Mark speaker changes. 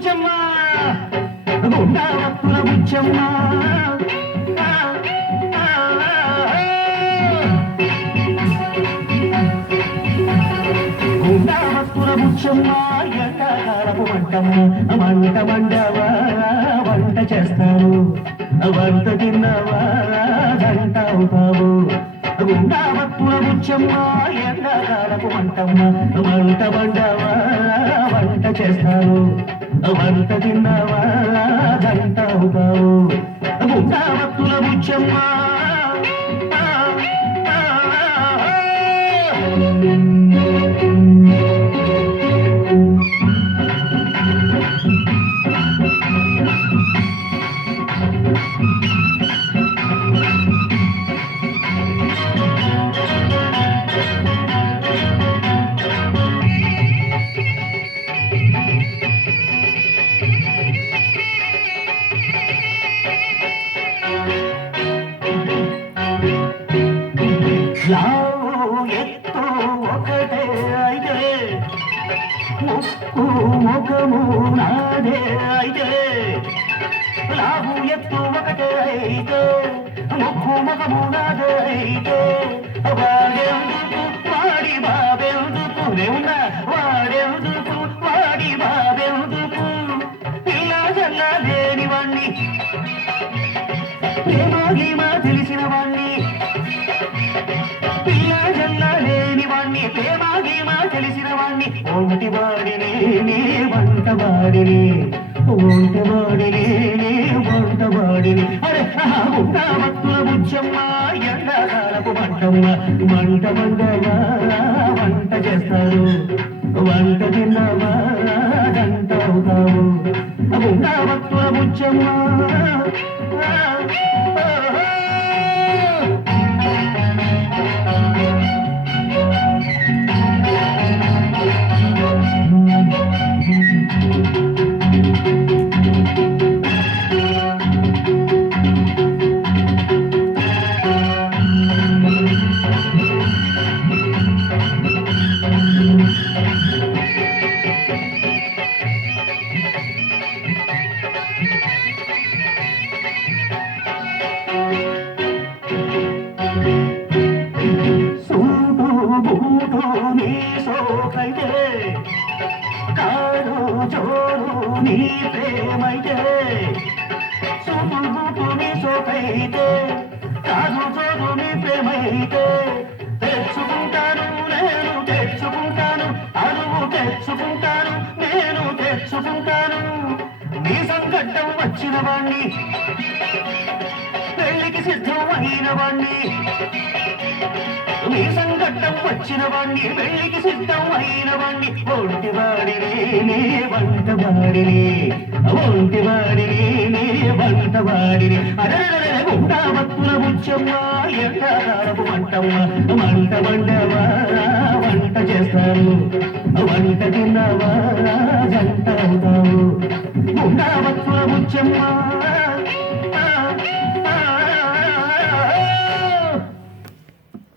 Speaker 1: బుచ్చమ్మ గుండా వత్తుల బుచ్చమ్మ గుండా వత్తుల బుచ్చమ్మ ఎండాకాలపు మంటమ్మ వంట మండవా వంట చేస్తారు వంట తిన్నవా? గంట అవుతావు. గుండా వత్తుల బుచ్చమ్మ ఎండాకాలపు మంటమ్మ మంట మండవా వంట చేస్తారు వంట తిన్నావా గంట అవుతావు. గుండా వత్తుల లావు ఎత్తు ఒకటే అయితే ముక్కు ముఖము నాదే అయితే లావు ఎత్తు ఒకటే అయితే ముక్కు ముఖము నాదే అయితే వాడెందుకు వాడి బాబెందుకు నేవున్నా వాడెందుకు వాడి బాబెందుకు ఇలా జల్ల లేనివాణ్ణి ప్రేమ గీమ తెలిసిన వాణ్ణి పిల్ల జల్ల లేని వాణ్ణి ప్రేమ గీమ తెలిసిన వాణ్ణి. ఒంటి వాడిని నీ వంట వాడిని. ఒంటి వాడిని నీ వంట వాడిని. అరే ఉంట భక్తుల బుచ్చమ్మ ఎండాకాలపు మంటమ్మ మంట మండవా వంట చేస్తారు. వంట తిన్నవా గంట అవుతావు. ఉంట భక్తుల సూటు బూటు నీ సోకైతే కాడు జోడు నీ ప్రేమైతే సూటు బూటు నీ సోకైతే కాదు జోడు నీ ప్రేమైతే తెచ్చుకుంటాను నేను తెచ్చుకుంటాను అరువు తెచ్చుకుంటాను నేను తెచ్చుకుంటాను నీ సంకటం వచ్చిన వాణ్ణి. యుద్ధానికి సిద్ధమైన వాణ్ణి మీ సంఘటం వచ్చిన వాణ్ణి వెళ్ళికి సిద్ధం అయిన వాణ్ణి ఒంటి వాడినే నే వంట వాడిని ఒంటి వాడినే వంట వాడిని అదే గుండా భక్తుల ముచ్చమ్మ ఎండారపు మంటమ్మ వండవా వంట చేస్తాము వంట తిన్నవా జంట అవుతావు. గుండా భక్తుల